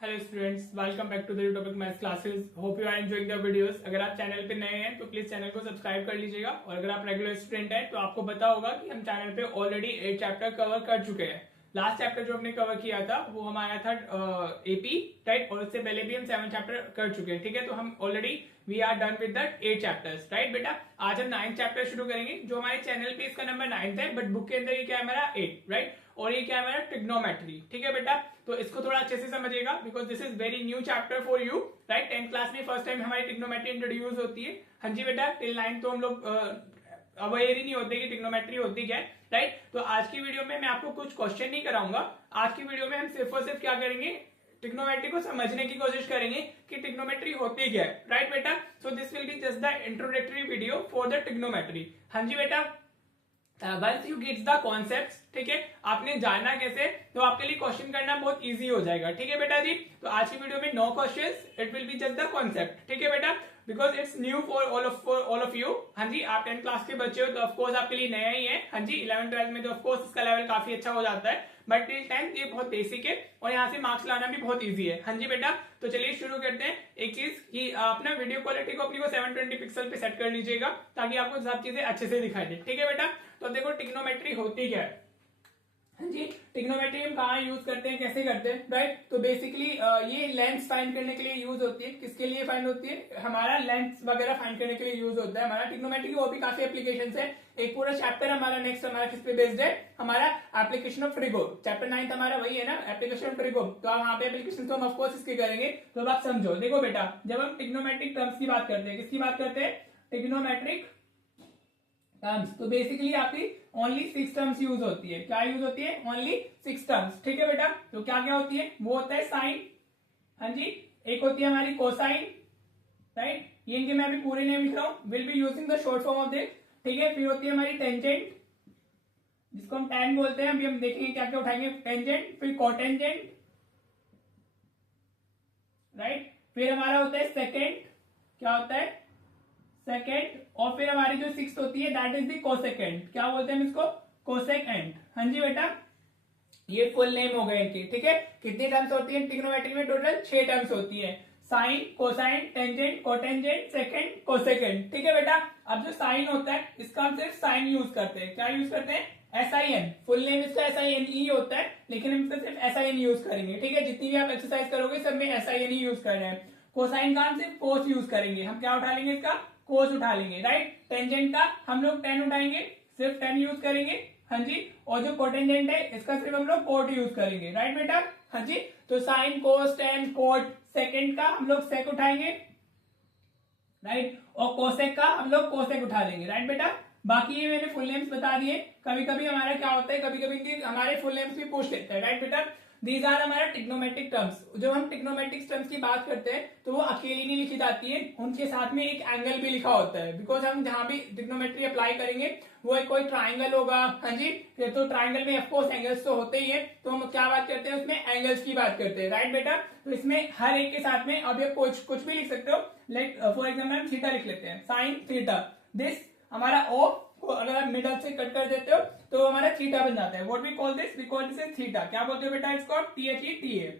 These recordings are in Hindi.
Hello students, welcome back to the topic maths classes. Hope you are enjoying the videos. अगर आप चैनल पे नए हैं तो प्लीज चैनल को सब्सक्राइब कर लीजिएगा, और अगर आप रेगुलर स्टूडेंट हैं तो आपको पता होगा कि हम चैनल पे ऑलरेडी 8 चैप्टर कवर कर चुके हैं। लास्ट चैप्टर जो हमने कवर किया था वो हमारा था एपी, राइट, और उससे पहले भी हम 7 चैप्टर कर चुके हैं। ठीक है, तो हम already we are done with the 8 chapters, right बेटा। आज हम 9th चैप्टर शुरू करेंगे, जो हमारे चैनल पे इसका नंबर 9th है, बट बुक के अंदर ये क्या है हमारा 8, राइट। और ये क्या है हमारा ट्रिग्नोमेट्री। ठीक है बेटा, तो इसको थोड़ा अच्छे से समझिएगा because this is very new chapter for you, right. 10th class में फर्स्ट टाइम हमारी ट्रिग्नोमेट्री इंट्रोड्यूस होती है। हाँ जी बेटा, टिल 9 तो हम लोग अवेयर ही नहीं होते कि ट्रिग्नोमेट्री होती क्या है, राइट। तो आज की वीडियो में मैं आपको कुछ क्वेश्चन नहीं कराऊंगा। आज की वीडियो में हम सिर्फ और सिर्फ क्या करेंगे, ट्रिग्नोमेट्री को समझने की कोशिश करेंगे कि ट्रिग्नोमेट्री होती क्या है, राइट बेटा। So this will be just the introductory video for the trigonometry. हाँ जी बेटा, once you get the concept, ठीक है, आपने जानना कैसे, तो आपके लिए क्वेश्चन करना बहुत इजी हो जाएगा। ठीक है बेटा जी, तो आज की वीडियो में no questions, it will be just the concept. ठीक है बेटा, because it's new for all of you. हाँ जी, आप 10th क्लास के बच्चे हो तो ऑफकोर्स आपके लिए नया ही है। हाँ जी, 11th 12th में तो ऑफकोर्स इसका लेवल काफी अच्छा हो जाता है, बट टिल 10th ये बहुत बेसिक है और यहाँ से मार्क्स लाना भी बहुत इजी है। हाँ जी बेटा, तो चलिए शुरू करते हैं। एक चीज कि अपना वीडियो क्वालिटी को अपनी को 720 पिक्सल पे सेट कर लीजिएगा ताकि आपको सब चीजें अच्छे से दिखाई दे। ठीक है बेटा, तो देखो ट्रिग्नोमेट्री होती क्या है। हाँ जी, ट्रिग्नोमेट्री हम कहाँ यूज करते हैं, कैसे करते हैं, राइट। तो बेसिकली ये लेंथ फाइंड करने के लिए यूज होती है। किसके लिए फाइंड होती है, हमारा लेंथ वगैरह फाइंड करने के लिए यूज होता है हमारा ट्रिग्नोमेट्री की। वो भी काफी एप्लीकेशन है। एक पूरा चैप्टर हमारा नेक्स्ट हमारा किस पे बेस्ड है, हमारा एप्लीकेशन ऑफ ट्रिगो। चैप्टर 9 हमारा वही है ना, एप्लीकेशन ऑफ ट्रिगो। तो आप वहां पे एप्लीकेशन तो हम ऑफकोर्स इसके करेंगे। तो अब आप समझो, देखो बेटा, जब हम ट्रिग्नोमेट्रिक टर्म्स की बात करते हैं, किसकी बात करते हैं, ट्रिग्नोमेट्रिक टर्म्स, तो बेसिकली आपकी ओनली 6 टर्म्स यूज होती है। क्या यूज होती है, ओनली 6 टर्म्स। ठीक है बेटा, तो क्या क्या होती है, वो होता है साइन, हाँ जी, एक होती है हमारी कोसाइन, राइट, ये इनके मैं अभी पूरे नेम लिख रहा हूं, will be using the short form of this. ठीक है, फिर होती है हमारी टेंजेंट, जिसको हम टैन बोलते हैं। अभी हम देखेंगे क्या क्या उठाएंगे, टेंजेंट, फिर कोटेंजेंट, राइट, फिर हमारा होता है सेकेंड, क्या होता है सेकेंड, और फिर हमारी जो 6th होती है दैट इज द कोसेकेंड, क्या बोलते हैं हम इसको, कोसेकेंड। हाँ जी बेटा, ये फुल नेम हो गए इनके। ठीक है, कितनी टर्म्स होती है ट्रिग्नोमेट्री में, टोटल 6 टर्म्स होती है, sine, cosine, tangent, cotangent, secant, cosecant. ठीक है बेटा, अब जो साइन होता है इसका हम सिर्फ साइन यूज करते हैं। क्या यूज करते हैं, SIN, फुल नेम इसका SINE होता है, लेकिन हम इसका सिर्फ SIN यूज करेंगे। ठीक है, जितनी भी आप एक्सरसाइज करोगे सब में SIN ही यूज कर रहे हैं। कोसाइन का हम सिर्फ कोस यूज करेंगे, हम क्या उठा लेंगे, इसका कोस उठा लेंगे, राइट। टेंजेंट का हम लोग टेन उठाएंगे, सिर्फ 10 यूज करेंगे। हाँ जी, और जो कोटेंजेंट है इसका सिर्फ हम लोग कोट यूज करेंगे, राइट बेटा। हाँ जी, तो साइन, कोस, टेन, कोट, सेकेंड का हम लोग सेक उठाएंगे, राइट, और कोसेक का हम लोग कोसेक उठा लेंगे, राइट बेटा। बाकी ये मैंने फुल नेम्स बता दिए। कभी कभी हमारा क्या होता है, कभी कभी हमारे फुल नेम्स भी पूछ लेते हैं, राइट बेटा। दीज आर हमारा ट्रिग्नोमेट्रिक टर्म्स। जब हम ट्रिग्नोमेट्रिक टर्म्स की बात करते हैं तो वो अकेली नहीं लिखी जाती है, उनके साथ में एक एंगल भी लिखा होता है। बिकॉज हम जहां भी ट्रिग्नोमेट्री अप्लाई करेंगे वो एक कोई ट्राइंगल होगा। हाँ जी, तो ट्राइंगल में ऑफकोर्स एंगल्स तो होते ही है, तो हम क्या बात करते हैं उसमें, एंगल्स की बात करते हैं, राइट बेटा। तो इसमें हर एक के साथ में अब कुछ भी लिख सकते हो, लाइक फॉर एग्जाम्पल हम थीटा लिख लेते हैं, साइन थीटा, दिस हमारा ओ को अगर आप मिडल से कट कर देते हो तो हमारा थीटा बन जाता है। What we call this, we call this is theta. क्या बोलते हो बेटा इसको, THETA,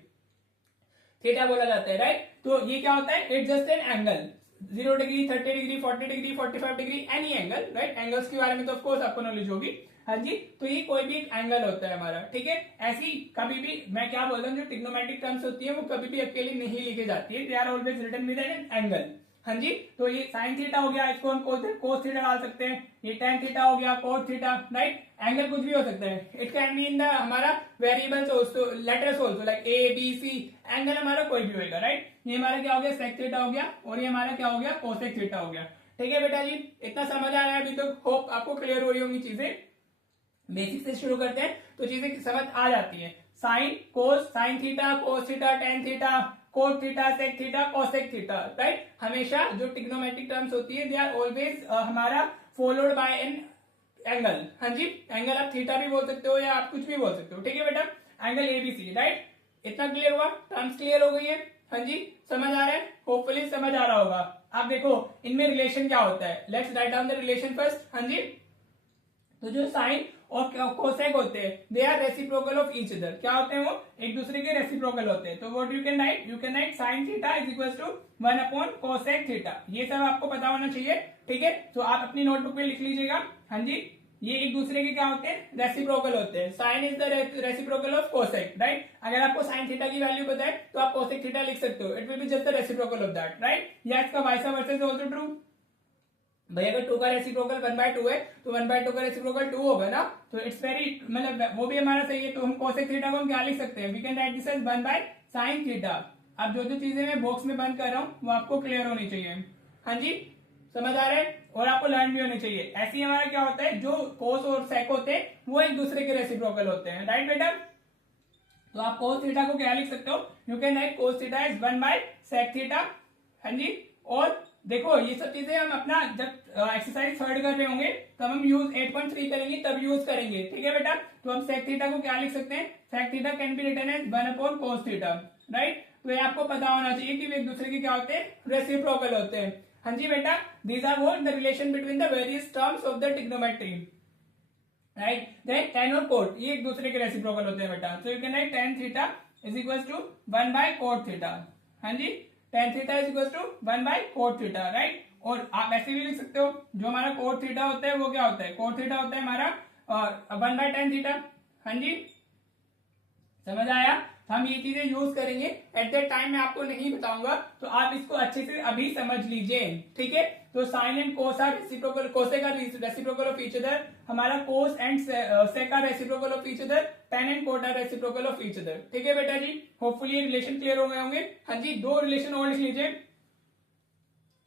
थीटा बोला जाता है, राइट। तो ये क्या होता है, it's just an angle, 0 degree, 30 degree, 40 degree, 45 degree, any angle, right. Angles के बारे में तो ऑफकोर्स आपको नॉलेज होगी। हाँ जी, तो ये कोई भी एक एंगल होता है हमारा। ठीक है, ऐसी कभी भी मैं क्या बोल रहा हूँ, जो ट्रिग्नोमेट्रिक टर्म्स होती है वो कभी भी अकेले नहीं लिखी जाती है, they are always written with an angle. हाँ जी, तो ये साइन थीटा हो गया, इसको हम कोस थीटा डाल सकते हैं। ये टेन थीटा हो गया, कोट थीटा, राइट। एंगल कुछ भी हो सकता है, it can be in the हमारा variables also, letters also, like ABC। Angle हमारा कोई भी होगा, राइट। ये हमारा क्या हो गया, सेक थीटा हो गया, और ये हमारा क्या हो गया, कोसेक थीटा हो गया। ठीक है बेटा जी, इतना समझ आ रहा है अभी तक, होप आपको क्लियर हो रही होंगी चीजें। बेसिक से शुरू करते हैं तो चीजें समझ आ जाती है। Sine, cos, sine theta, cos theta, tan theta, cot theta, sec theta, cosec theta, right. हमेशा जो ट्रिग्नोमेट्रिक टर्म्स होती है दे आर ऑलवेज हमारा फॉलोड बाय एन एंगल। हाँ जी, एंगल आप थीटा भी बोल सकते हो या आप कुछ भी बोल सकते हो। ठीक है बेटा, एंगल ABC, राइट। इतना क्लियर हुआ, टर्म्स क्लियर हो गई है। हाँ जी, समझ आ रहा है, होपफुली समझ आ रहा होगा। आप देखो इनमें रिलेशन क्या होता है, let's write down the relation first. हाँ जी, तो जो साइन और कोसेक होते हैं, they are reciprocal of each other. क्या होते हैं वो? एक दूसरे के रेसिप्रोकल होते हैं। तो what you can write sine theta is equal to 1 upon cosec theta. ये सब आपको पता होना चाहिए, ठीक है। तो आप अपनी नोटबुक में लिख लीजिएगा। हाँ जी, ये एक दूसरे के क्या होते हैं? रेसिप्रोकल होते हैं। Sine is the reciprocal of cosec, right. अगर आपको साइन थीटा की वैल्यू पता है तो आप कोसेक थीटा लिख सकते हो, it will be just the reciprocal of that, right. या इसका vice versa is also true. भाई अगर 2 का रेसिप्रोकल 1/2 है तो 1/2 का रेसिप्रोकल 2 होगा ना, तो इट्स वेरी, मतलब वो भी हमारा सही है। तो हम कोसेक थीटा को हम क्या लिख सकते हैं? We can write this as 1/sin theta. अब जो जो चीजें मैं बॉक्स में बंद कर रहा हूँ वो आपको क्लियर होनी चाहिए। हाँ जी, समझ आ रहा है? और आपको लर्न भी होनी चाहिए। ऐसे ही हमारा क्या होता है, जो कोस और सेक होते हैं वो एक दूसरे के रेसिप्रोकल होते हैं, राइट बेटा। तो आप कोस थीटा को क्या लिख सकते हो? You can right cos theta is 1/sec theta. हाँ जी, और देखो ये सब चीजें हम अपना जब एक्सरसाइज 3rd कर रहे होंगे तब हम यूज 8.3 करेंगे, तब यूज करेंगे, ठीक है बेटा। तो हम sec थीटा को क्या लिख सकते हैं? sec theta can be written as 1 upon cos theta, right. तो ये आपको पता होना चाहिए कि वे एक दूसरे के क्या होते हैं? रेसिप्रोकल होते हैं। हाँ जी बेटा, these are what the relation between the various terms of the trigonometry, right. Then tan और cot ये एक दूसरे के रेसिप्रोकल होते हैं बेटा। So you can write tan theta is equal to 1/cot theta. हाँ जी, tan theta is equal to 1/cot theta, right. और आप ऐसे भी लिख सकते हो, जो हमारा cot थीटा होता है वो क्या होता है? cot थीटा होता है हमारा 1/tan थीटा। हाँ जी, समझ आया? हम ये चीजें यूज करेंगे एट दैट टाइम, मैं आपको नहीं बताऊंगा, तो आप इसको अच्छे से अभी समझ लीजिए, ठीक है। तो sine and cos are reciprocal, cosec are reciprocal of each other, हमारा cos and sec are reciprocal of each other, tan and cot are reciprocal of each other, ठीक है बेटा जी। होपफुली ये रिलेशन क्लियर हो गए होंगे। हाँ जी, 2 रिलेशन और लिख लीजिए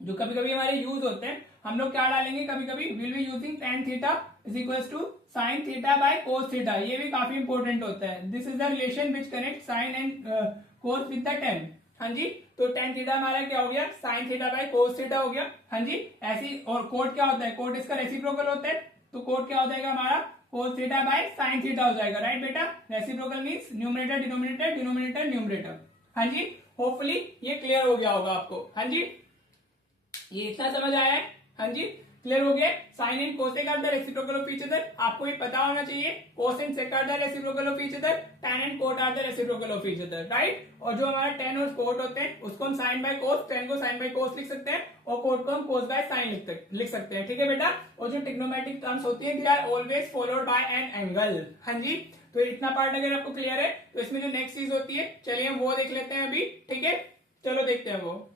जो कभी कभी हमारे यूज होते हैं। हम लोग क्या डालेंगे? कभी कभी will be using tan theta is equal to sine theta by cos theta. ये भी काफी इंपॉर्टेंट होता है। This is the relation which connect sine and cos with the tan। हाँ जी, तो tan थीटा हमारा क्या हो गया? Sign theta by cos theta हो गया। हाँ जी, ऐसी। और कोट क्या होता है? कोट इसका रेसिप्रोकल होता है, तो कोट क्या हो जाएगा हमारा? Cos theta by sine theta हो जाएगा, राइट बेटा। Reciprocal means numerator denominator, denominator numerator. हाँ जी, होपफुली ये क्लियर हो गया होगा आपको। हाँ जी, ये इतना समझ आया है? हाँ जी, क्लियर हो गया। Sine and cosec are the reciprocal of each other, आपको ये पता होना चाहिए। Cos and sec are the reciprocal of each other, tan and cot are the reciprocal of each other, right. और जो हमारा tan और कोट होते हैं उसको हम साइन बाय कोस, tan को साइन बाय कोस लिख सकते हैं, और कोट को हम कोस बाय साइन लिख सकते हैं, ठीक है बेटा। और जो ट्रिग्नोमेट्रिक टर्म्स होती है, they are always followed by an angle. हाँ जी, तो इतना पार्ट अगर आपको क्लियर है तो इसमें जो नेक्स्ट चीज होती है, चलिए हम वो देख लेते हैं अभी, ठीक है। चलो देखते हैं वो।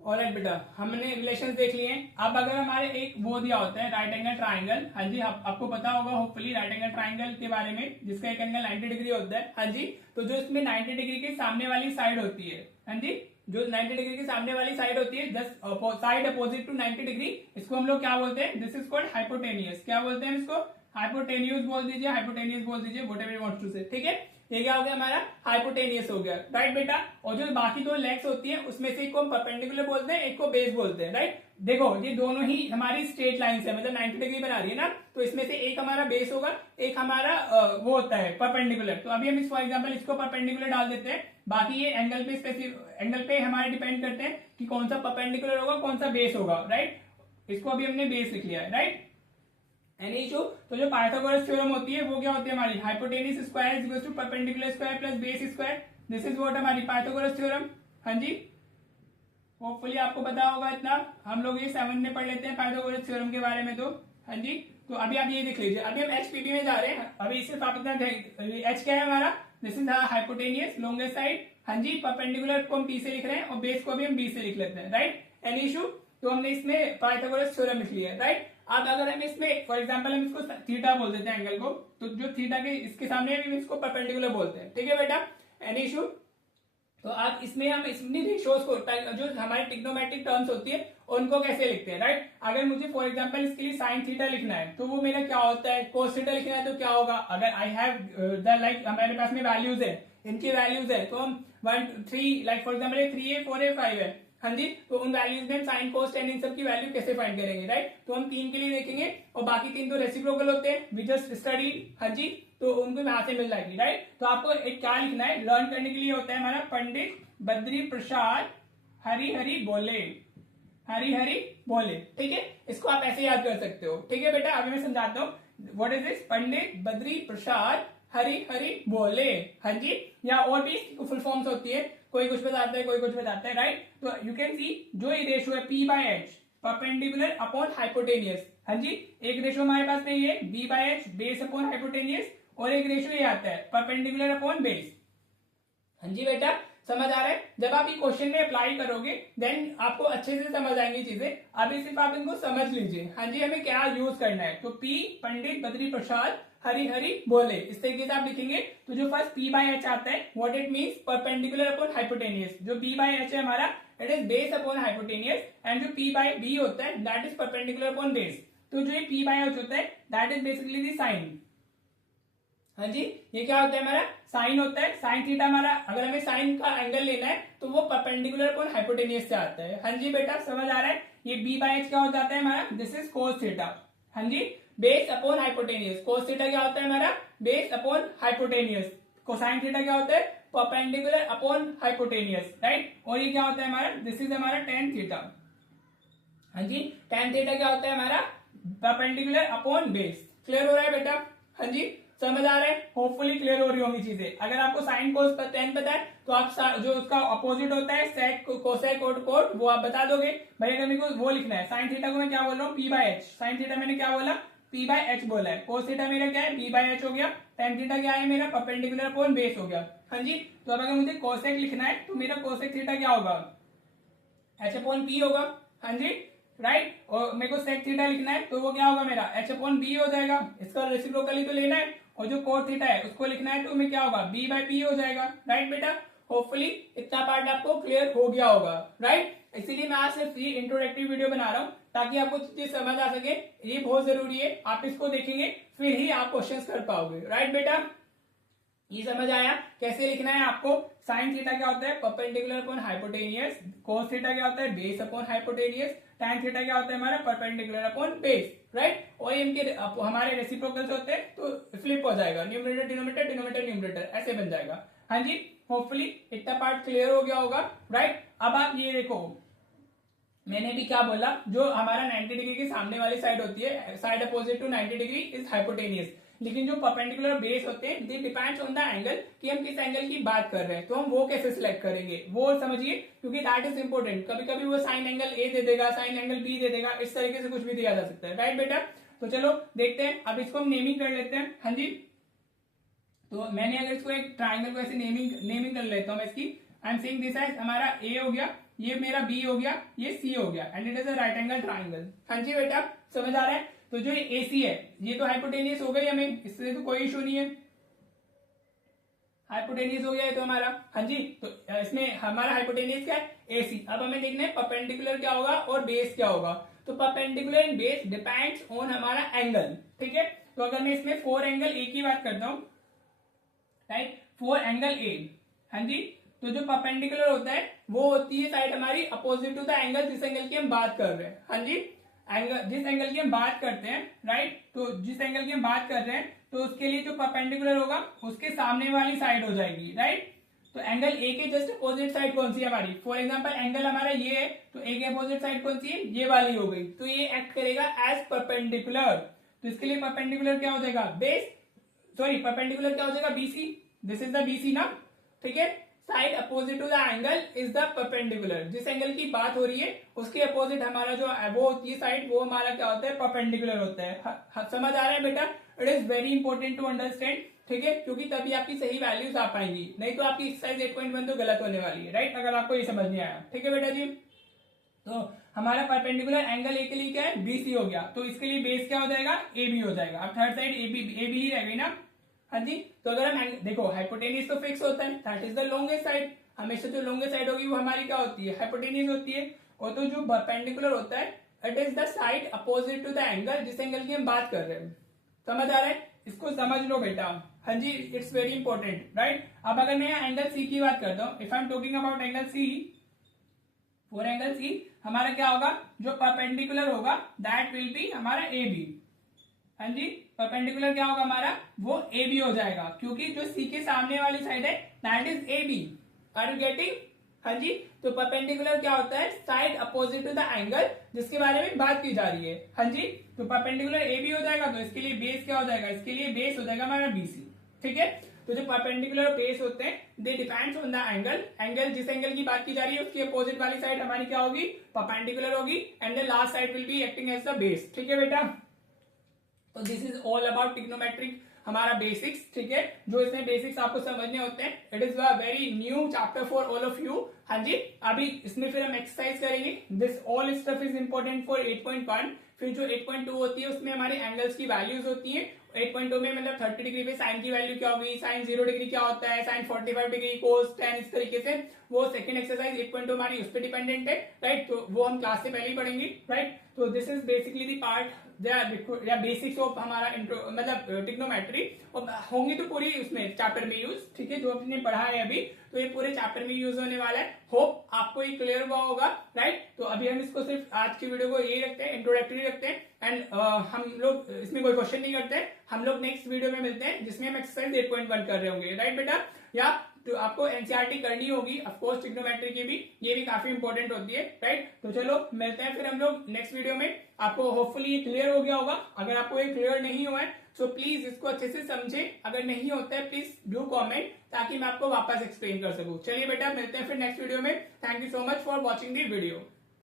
ऑलराइट बेटा, हमने रिलेशंस देख लिए। अब अगर हमारे एक वो दिया होता है राइट एंगल ट्राइंगल, हाँ जी, आपको पता होगा होपफुली राइट एंगल ट्राइंगल के बारे में, जिसका एक एंगल 90 डिग्री होता है। हाँ जी, तो जो इसमें 90 डिग्री के सामने वाली साइड होती है, हाँ जी, जो 90 डिग्री के सामने वाली साइड होती है, just side opposite to 90 degree, इसको हम लोग क्या बोलते हैं? This is called hypotenuse. क्या बोलते हैं इसको? हाइपोटेनियस बोल दीजिए, हाइपोटेनियस बोल दीजिए, व्हाटएवर यू वांट टू से, ठीक है। ये क्या हो गया हमारा? हाइपोटेनियस हो गया, राइट बेटा। और जो बाकी 2 लेग्स होती है उसमें से एक को हम परपेंडिकुलर बोलते हैं, एक को बेस बोलते हैं, राइट। देखो ये दोनों ही हमारी स्ट्रेट लाइन है, मतलब 90 डिग्री बना रही है ना, तो इसमें से एक हमारा बेस होगा, एक हमारा वो होता है परपेंडिकुलर। तो अभी हम फॉर एग्जाम्पल इसको परपेंडिकुलर डाल देते हैं। बाकी ये एंगल पे एंगल पे हमारे डिपेंड करते हैं कि कौन सा परपेंडिकुलर होगा, कौन सा बेस होगा, राइट। इसको अभी हमने बेस लिख लिया है, राइट। Any issue? तो जो पाइथागोरस थ्योरम होती है वो क्या होती है हमारी? Hypotenuse square is equal to perpendicular square plus base square. This is what हमारी पाइथागोरस थ्योरम। हाँ जी, होपफुली आपको पता होगा इतना। हम लोग ये 7 में पढ़ लेते हैं पाइथागोरस थ्योरम के बारे में। तो हाँ जी, तो अभी आप ये देख लीजिए, अभी हम एचपीबी में जा रहे हैं। अभी सिर्फ आप इतना एच क्या है हमारा? This is hypotenuse longest side. हाँ जी, परपेंडिकुलर को हम पी से लिख रहे हैं और बेस को भी हम बी से लिख लेते हैं, राइट। Any issue? तो हमने इसमें पाइथागोरस थ्योरम लिख लिया है, राइट। अब अगर हम इसमें फॉर एग्जांपल हम इसको थीटा बोल देते हैं एंगल को, तो जो थीटा के इसके सामने भी इसको परपेंडिकुलर बोलते हैं, ठीक है बेटा। Any issue? तो अब इसमें हम इसमें रेशियोज को, जो हमारी ट्रिग्नोमेट्रिक टर्म्स होती है उनको कैसे लिखते हैं, राइट। अगर मुझे फॉर एग्जांपल इसके लिए साइन थीटा लिखना है तो वो मेरा क्या होता है? कोस थीटा लिखना है तो क्या होगा? अगर आई हैव द लाइक हमारे पास में वैल्यूज है, इनकी वैल्यूज है, तो हम 1 3 like for example 3a 4a 5 है, हाँ जी, तो उन वैल्यूज में हम साइन कोस टेन इन सब की वैल्यू कैसे फाइंड करेंगे, राइट। तो हम 3 के लिए देखेंगे और बाकी 3 तो रेसिप्रोकल होते हैं, वी जस्ट स्टडी, हाँ जी, तो उनको वहां से मिल जाएगी, राइट। तो आपको एक क्या लिखना है लर्न करने के लिए होता है हमारा पंडित बद्री प्रसाद हरि हरि बोले, हरि हरि बोले, ठीक है। इसको आप ऐसे याद कर सकते हो, ठीक है बेटा। अभी मैं समझाता हूँ what is this, Pandit Badri Prasad Hari Hari बोले। हाँ जी, या और भी फुल फॉर्म्स होती है, कोई कुछ बताता है कोई कुछ बताता है, राइट। तो यू कैन सी जो ये रेशियो है P by H perpendicular upon hypotenuse. हाँ जी, एक रेशियो हमारे पास नहीं है B by H base upon hypotenuse, और एक रेशियो ये आता है परपेंडिकुलर अपॉन बेस। हाँ जी बेटा, समझ आ रहा है। जब आप ये क्वेश्चन में अप्लाई करोगे देन आपको अच्छे से समझ आएंगी चीजें। अभी सिर्फ आप इनको समझ लीजिए। हाँ जी, हमें क्या यूज करना है, तो P पंडित बद्री प्रसाद हरी हरी बोले, इस तरीके से आप लिखेंगे। तो जो फर्स्ट P बाय H आता है what it means, perpendicular upon hypotenuse. जो B बाय H है हमारा it is base upon hypotenuse, and जो P बाय B होता है that is perpendicular upon base. तो जो ये P बाय H होता है that is basically the sine. हाँ जी, ये क्या होता है हमारा साइन होता है, साइन थीटा हमारा। अगर हमें साइन का एंगल लेना है तो वो परपेंडिकुलर अपॉन हाइपोटेनियस से आता है। हाँ जी बेटा, समझ आ रहा है। ये B बाय H क्या हो जाता है हमारा, दिस इज कोस थीटा। हाँ जी, base upon hypotenuse. Cos theta क्या होता है हमारा, base upon hypotenuse. Cosine theta क्या होता है, परपेंडिकुलर अपॉन हाइपोटेनियस, राइट। और ये क्या होता है हमारा, दिस इज हमारा टेन थीटा। हाँ जी, टेन थीटा क्या होता है हमारा, परपेंडिकुलर अपॉन बेस। क्लियर हो रहा है बेटा। हाँ जी, समझ आ रहा है, होपफुली क्लियर हो रही होंगी चीजें। अगर आपको साइन कोस टेन पता है तो आप जो उसका अपोजिट होता है सेक कोसेक और कोट वो आप बता दोगे। भाई अगर मेरे को वो लिखना है, साइन थीटा को मैं क्या बोल रहा हूँ, P by H। Sine theta मैंने क्या बोला, P बाय H बोला है। कोस थीटा मेरा क्या है, B बाय H हो गया। टेन थीटा क्या है मेरा, परपेंडिकुलर अपॉन बेस हो गया। हाँ जी, तो अब अगर मुझे कोसेक लिखना है तो मेरा कोसेक थीटा क्या होगा, H अपॉन P होगा। हाँ जी, राइट। और मेरे को सेक थीटा लिखना है तो वो क्या होगा मेरा, H अपॉन B हो जाएगा। इसका रेसिप्रोकली तो लेना है। और जो कोट थीटा है उसको लिखना है तो मैं क्या होगा, B बाय P हो जाएगा, राइट बेटा। होपफुली इतना पार्ट आपको क्लियर हो गया होगा, राइट। इसीलिए मैं आज सिर्फ ये इंट्रोडक्टिव वीडियो बना रहा हूँ ताकि आपको चीज समझ आ सके। ये बहुत जरूरी है, आप इसको देखेंगे फिर ही आप क्वेश्चंस कर पाओगे, राइट बेटा। ये समझ आया कैसे लिखना है आपको। साइन थीटा क्या होता है, perpendicular upon hypotenuse. Cos theta क्या होता है, base upon hypotenuse. Tan theta क्या होता है हमारा, परपेंडिकुलर अपॉन बेस, राइट। और इनके हमारे रेसिप्रोकल्स होते हैं तो फ्लिप हो जाएगा, न्यूमरेटर डिनोमिनेटर डिनोमिनेटर न्यूमरेटर ऐसे बन जाएगा। हाँ जी, होपफुली इतना पार्ट क्लियर हो गया होगा, राइट। अब आप ये देखो, मैंने भी क्या बोला, जो हमारा 90 डिग्री के सामने वाली साइड होती है, side opposite to 90 degree is hypotenuse. लेकिन जो परपेंडिकुलर बेस होते हैं they depends on the angle, कि हम किस एंगल की बात कर रहे हैं। तो हम वो कैसे सिलेक्ट करेंगे वो समझिए, क्योंकि दैट इज इंपॉर्टेंट। कभी कभी वो साइन एंगल ए दे देगा, साइन एंगल बी दे देगा, इस तरीके से कुछ भी दिया जा सकता है, राइट बेटा। तो चलो देखते हैं, अब इसको हम नेमिंग कर लेते हैं। हाँ जी, तो मैंने अगर इसको एक ट्राइंगल को ऐसे नेमिंग कर लेता हूँ मैं इसकी। I am saying this as हमारा ए हो गया, ये मेरा बी हो गया, ये सी हो गया, and it is a right angle triangle. हाँ जी बेटा, समझ आ रहा है। तो जो ए सी है ये तो हाइपोटेनियस हो गई, हमें इससे तो कोई इशू नहीं है, हाइपोटेनियस हो गया है तो हमारा। हाँ जी, तो इसमें हमारा हाइपोटेनियस क्या है, ए सी। अब हमें देखना है परपेंडिकुलर क्या होगा और बेस क्या होगा। तो perpendicular and base depends on हमारा एंगल, ठीक है। तो अगर मैं इसमें 4 एंगल ए की बात करता हूं, राइट, 4 एंगल ए। हाँ जी, तो जो परपेंडिकुलर होता है वो होती है साइड हमारी अपोजिट टू द एंगल जिस एंगल की हम बात कर रहे हैं। हाँ जी, एंगल जिस एंगल की हम बात करते हैं, राइट, तो जिस एंगल की हम बात कर रहे हैं तो उसके लिए जो परपेंडिकुलर होगा उसके सामने वाली साइड हो जाएगी, राइट। तो एंगल ए के जस्ट अपोजिट साइड कौन सी है हमारी, फॉर एग्जांपल एंगल हमारा ये है तो ए के अपोजिट साइड कौन सी है, ये वाली हो गई। तो ये एक्ट करेगा एज परपेंडिकुलर। तो इसके लिए परपेंडिकुलर क्या हो जाएगा, बेस, सॉरी परपेंडिकुलर क्या हो जाएगा, BC. This is the BC ना, ठीक है। Side opposite to the angle is the perpendicular. जिस एंगल की बात हो रही है उसके अपोजिट हमारा जो वो होती है साइड, वो हमारा क्या होता है, परपेंडिकुलर होता है। समझ आ रहा है बेटा। It is very important to understand, ठीक है, क्योंकि तभी आपकी सही वैल्यूज आ पाएंगी, नहीं तो आपकी एक्सरसाइज 8.1 तो गलत होने वाली है, राइट, अगर आपको ये समझ नहीं आया, ठीक है बेटा जी। तो हमारा परपेंडिकुलर एंगल ए के लिए क्या है, बीसी हो गया, तो इसके लिए बेस क्या हो जाएगा, ए बी हो जाएगा। अब थर्ड साइड ए बी ही रह गई ना। हाँ जी, तो अगर हम देखो हाइपोटेनियस तो फिक्स होता है, that is the longest side. हमेशा जो लॉन्गेस्ट साइड होगी वो हमारी क्या होती है, हाइपोटेनियस होती है। और तो जो परपेंडिकुलर होता है it is the side opposite to the angle जिस एंगल की हम बात कर रहे हैं। समझ आ रहा है, इसको समझ लो बेटा। हाँ जी, इट्स वेरी इंपॉर्टेंट, राइट। अब अगर मैं एंगल सी की बात करता हूँ, if I am talking about angle C, for angle C हमारा क्या होगा, जो परपेंडिकुलर होगा दैट विल बी हमारा ए बी। हाँ जी, परपेंडिकुलर क्या होगा हमारा, वो ए बी हो जाएगा, क्योंकि जो सी के सामने वाली साइड है that is A B. Are you getting. हाँ जी, तो परपेंडिकुलर क्या होता है, side opposite to the angle जिसके बारे में बात की जा रही है। हाँ जी, तो परपेंडिकुलर ए बी हो जाएगा, तो इसके लिए बेस क्या हो जाएगा, इसके लिए बेस हो जाएगा हमारा बीसी। ठीक है, तो जो परपेंडिकुलर बेस होते हैं they depends on the angle, angle जिस एंगल की बात की जा रही है उसकी अपोजिट वाली साइड हमारी क्या होगी, परपेंडिकुलर होगी, and the last side will be acting as the base. ठीक है बेटा, तो this is all about trigonometric हमारा बेसिक्स। ठीक है, जो इसमें बेसिक्स आपको समझने होते हैं, it is a very new chapter for all of you. हाँ जी, अभी इसमें फिर हम एक्सरसाइज करेंगे, this all stuff is important for 8.1। फिर जो 8.2 होती है उसमें हमारे एंगल्स की वैल्यूज होती है। 8.2 में मतलब 30 डिग्री पे साइन की वैल्यू क्या होगी, साइन 0 डिग्री क्या होता है, साइन 45 डिग्री, कोस 10, इस तरीके से। वो सेकंड एक्सरसाइज 8.2 हमारी उस पर डिपेंडेंट है, राइट, तो वो हम क्लास से पहले ही पढ़ेंगे, राइट। तो this is basically the part या बेसिक्स ऑफ हमारा मतलब ट्रिग्नोमेट्री होंगी तो पूरी उसमें चैप्टर में यूज। ठीक है, जो आपने पढ़ा है अभी, तो ये पूरे चैप्टर में यूज होने वाला है। होप आपको ये क्लियर हुआ होगा, राइट। तो अभी हम इसको सिर्फ आज की वीडियो को यही रखते हैं, इंट्रोडक्टरी रखते हैं, एंड हम लोग इसमें कोई क्वेश्चन नहीं करते हैं। हम लोग नेक्स्ट वीडियो में मिलते हैं जिसमें हम एक्सरसाइज 8.1 कर रहे होंगे, राइट बेटा। या तो आपको एनसीईआरटी करनी होगी ऑफकोर्स, ट्रिग्नोमेट्री की भी, ये भी काफी इंपॉर्टेंट होती है, राइट। तो चलो मिलते हैं फिर हम लोग नेक्स्ट वीडियो में। आपको होपफुली ये क्लियर हो गया होगा। अगर आपको ये क्लियर नहीं हुआ है तो प्लीज इसको अच्छे से समझे, अगर नहीं होता है प्लीज डू कमेंट, ताकि मैं आपको वापस एक्सप्लेन कर सकूं। चलिए बेटा, मिलते हैं फिर नेक्स्ट वीडियो में। Thank you so much for watching the video.